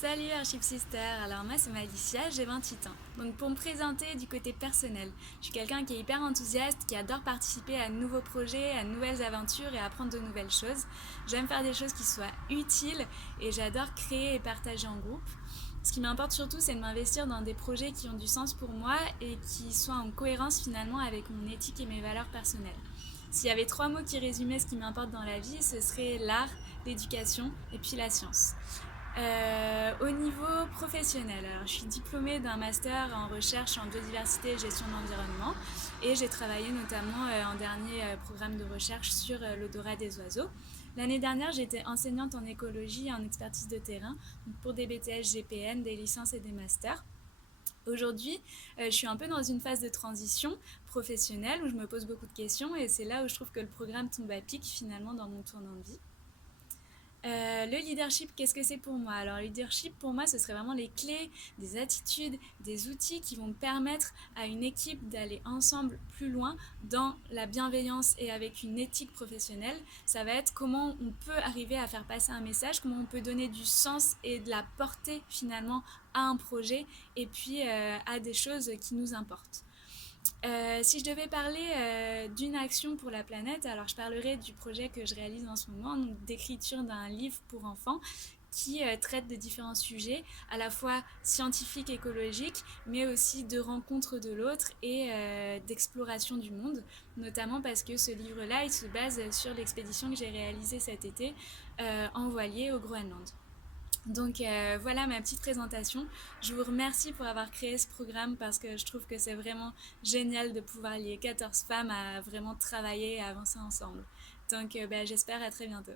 Salut Archive Sister, alors moi c'est Malicia, j'ai 28 ans. Donc pour me présenter du côté personnel, je suis quelqu'un qui est hyper enthousiaste, qui adore participer à de nouveaux projets, à de nouvelles aventures et apprendre de nouvelles choses. J'aime faire des choses qui soient utiles et j'adore créer et partager en groupe. Ce qui m'importe surtout, c'est de m'investir dans des projets qui ont du sens pour moi et qui soient en cohérence finalement avec mon éthique et mes valeurs personnelles. S'il y avait trois mots qui résumaient ce qui m'importe dans la vie, ce serait l'art, l'éducation et puis la science. Au niveau professionnel, alors, je suis diplômée d'un master en recherche en biodiversité et gestion de l'environnement et j'ai travaillé notamment en dernier programme de recherche sur l'odorat des oiseaux. L'année dernière, j'étais enseignante en écologie et en expertise de terrain donc pour des BTS GPN, des licences et des masters. Aujourd'hui, je suis un peu dans une phase de transition professionnelle où je me pose beaucoup de questions et c'est là où je trouve que le programme tombe à pic finalement dans mon tournant de vie. Le leadership, qu'est-ce que c'est pour moi? Alors, le leadership, pour moi, ce serait vraiment les clés, des attitudes, des outils qui vont me permettre à une équipe d'aller ensemble plus loin dans la bienveillance et avec une éthique professionnelle. Ça va être comment on peut arriver à faire passer un message, comment on peut donner du sens et de la portée finalement à un projet et puis à des choses qui nous importent. Si je devais parler d'une action pour la planète, alors je parlerais du projet que je réalise en ce moment, donc d'écriture d'un livre pour enfants qui traite de différents sujets, à la fois scientifiques, écologiques, mais aussi de rencontre de l'autre et d'exploration du monde, notamment parce que ce livre-là, il se base sur l'expédition que j'ai réalisée cet été en voilier au Groenland. Donc voilà ma petite présentation. Je vous remercie pour avoir créé ce programme parce que je trouve que c'est vraiment génial de pouvoir lier 14 femmes à vraiment travailler et avancer ensemble. Donc j'espère à très bientôt.